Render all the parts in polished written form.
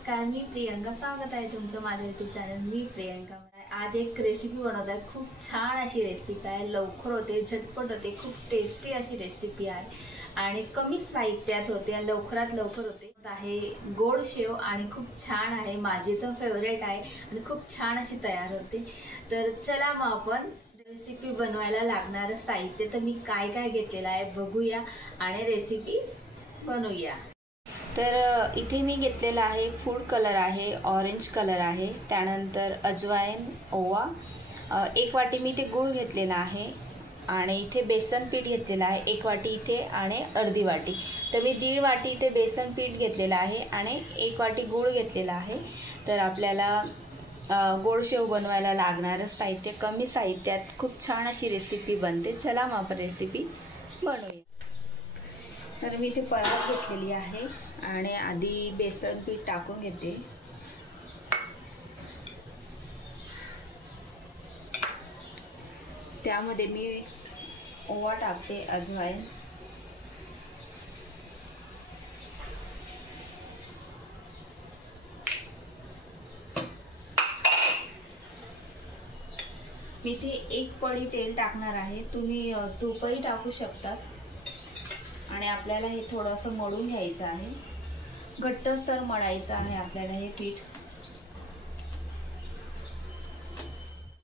नमस्कार, मी प्रियंका. स्वागत आहे तुमचं माझ्या यूट्यूब चॅनल मी प्रियंका. आज एक रेसिपी बनवत आहे. खूप छान अशी रेसिपी आहे, लवकर होते, झटपट होते, खूप टेस्टी अशी रेसिपी आहे आणि कमी साहित्यात होते आणि लवकरात लवकर होते. आहे गोड शेव आणि खूप छान आहे, माझी तर फेवरेट आहे आणि खूप छान अशी तयार होते. तर चला मग आपण रेसिपी बनवायला लागणारं साहित्य तर मी काय काय घेतलेलं आहे बघूया आणि रेसिपी बनवूया. तर इथे मी घेतलेला आहे फूड कलर आहे, ऑरेंज कलर आहे, त्यानंतर अजवाईन, ओवा, 1 वाटी मी इथे गूळ घेतलेला आहे आणि इथे बेसन पीठ घेतलेलं आहे 1 वाटी इथे आणि अर्धी वाटी. तर मी 1.5 वाटी इथे बेसन पीठ घेतलेलं आहे आणि 1 वाटी गूळ घेतलेला आहे. तर आपल्याला गोड शेव बनवायला लागणारं साहित्य कमी साहित्यात खूप छान अशी रेसिपी बनते. चला मग आपण रेसिपी बनवूया. तर मी इथे परात घेतलेली आहे आणि आधी बेसन पीठ टाकून घेते. त्यामध्ये मी ओवा टाकते, अजवाईन, मी इथे 1 पळी तेल टाकणार आहे. तुम्ही तूपही टाकू शकतात. आणि आपल्याला हे थोडंसं मळून घ्यायचं आहे, घट्टसर मळायचं आहे आपल्याला हे पीठ.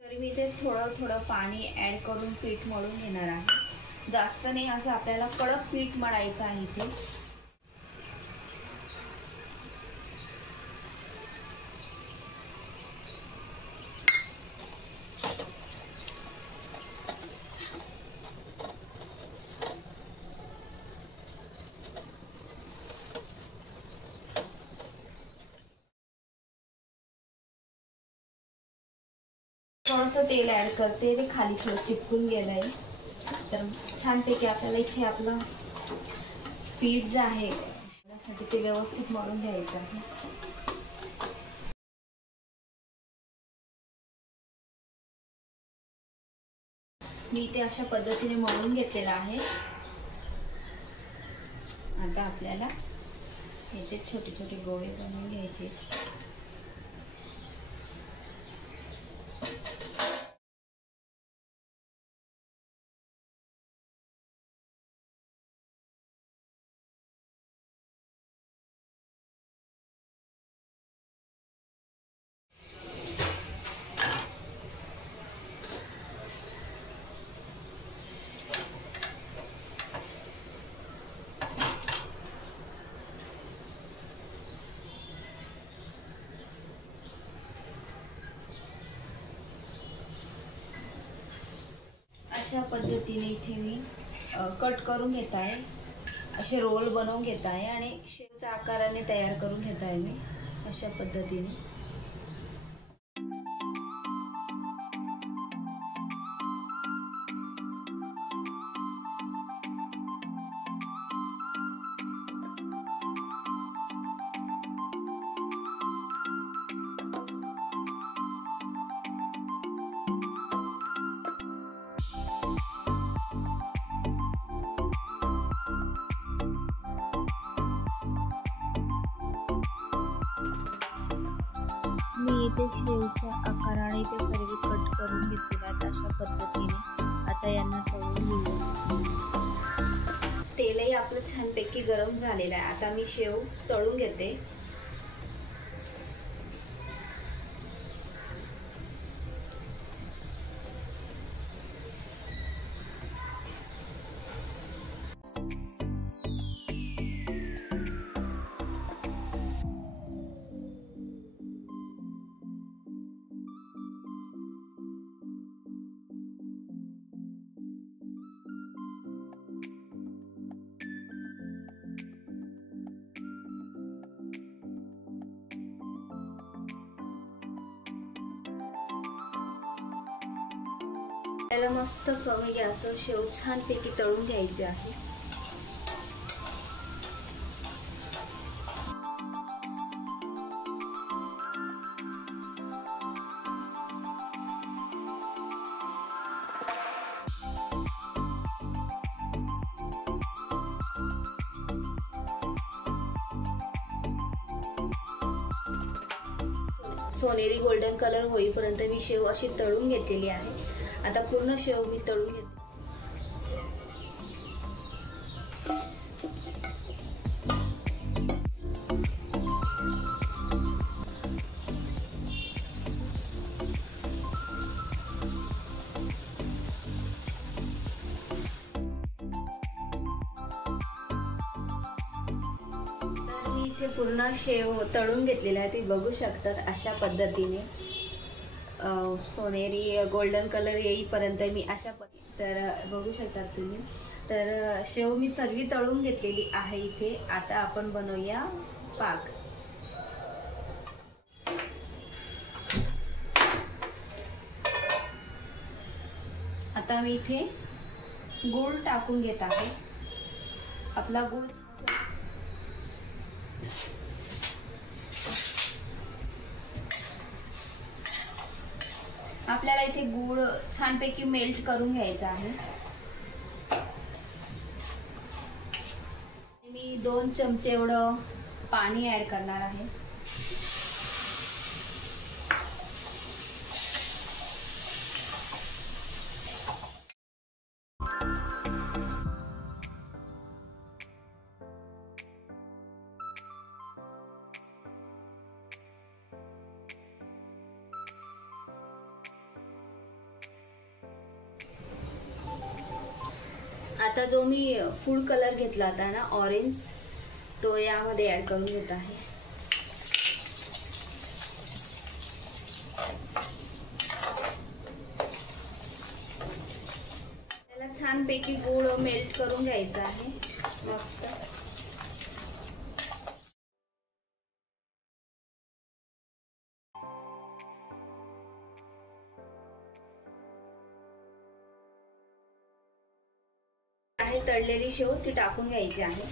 तरी मी इथे थोडं थोडं पाणी ॲड करून पीठ मळून घेणार आहे. जास्त नाही, असं आपल्याला कडक पीठ मळायचं आहे इथे. थोडंसं तेल ॲड करते, ते खाली थोडं चिपकून गेलंय. तर छानपैकी आपल्याला इथे आपलं पीठ जे आहे त्यासाठी ते व्यवस्थित मळून घ्यायचं आहे. मी इथे अशा पद्धतीने मळून घेतलेलं आहे. आता आपल्याला याचे छोटे छोटे गोळे बनवून घ्यायचे. अशा पद्धतीने इथे मी कट करून घेत आहे, असे रोल बनवून घेत आहे आणि शेवच्या आकाराने तयार करून घेत आहे मी अशा पद्धतीने. मी इथे शेवच्या आकाराने इथे सर्व कट करून घेतलेला आहे अशा पद्धतीने. आता यांना तळून घेऊया. तेलही आपलं छानपैकी गरम झालेलं आहे. आता मी शेव तळून घेते. त्याला मस्त कमी गॅसवर शेव छानपैकी तळून घ्यायची आहे. सोनेरी गोल्डन कलर होईपर्यंत मी शेव अशी तळून घेतलेली आहे। आता पूर्ण शेव मी तळून घेते। इथे पूर्ण शेव तळून घेतलेला आहे, ती बघू शकतात अशा पद्धतीने सोनेरी गोल्डन कलर येईपर्यंत मी अशा तर बघू शकतात तुम्ही। तर शेव मी सर्व तळून घेतलेली आहे इथे। आता आपण बनवूया पाक। आता मी इथे गूळ टाकून घेत आहे। आपला गूळ आपल्याला इथे गूळ छानपैकी मेल्ट करून घ्यायचा आहे। मी 2 चमचे एवढं पाणी ऍड करणार आहे। आता जो मी फूड कलर घेतला होता ना ऑरेंज, तो यामध्ये ऍड करून घेत आहे। त्याला छानपैकी गूळ मेल्ट करून घ्यायचा आहे मस्त। तळलेली शेव ती टाकून घ्यायची आहे।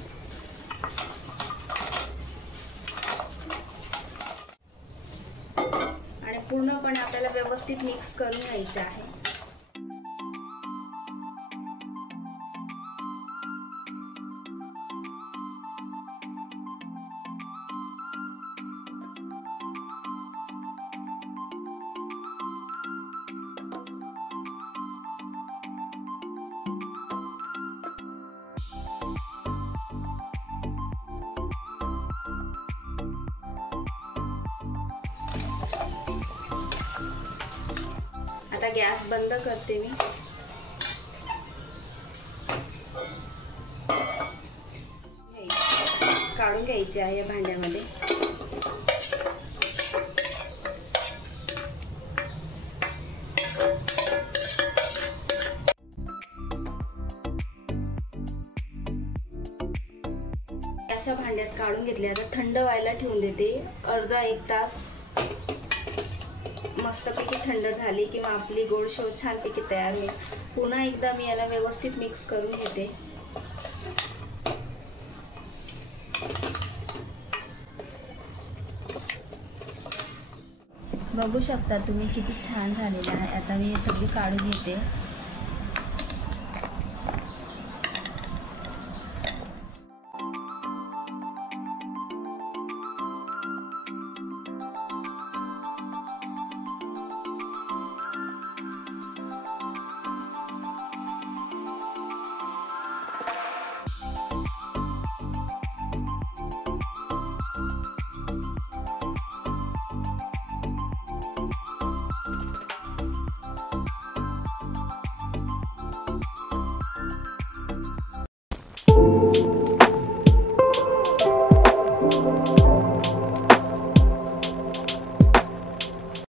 आणि पूर्णपणे आपल्याला व्यवस्थित मिक्स करून घ्यायचं आहे। आता गॅस बंद करते मी। काढून घ्यायचे आहे या भांड्यामध्ये। अशा भांड्यात काढून घेतले। आता थंड व्हायला ठेवून देते अर्धा 1 तास। मस्तपैकी थंड झाली किंवा आपली गोड शेव छानपैकी तयार होईल। पुन्हा एकदा मी याला व्यवस्थित मिक्स करून घेते। बघू शकता तुम्ही किती छान झालेलं आहे। आता मी हे सगळी काढून घेते।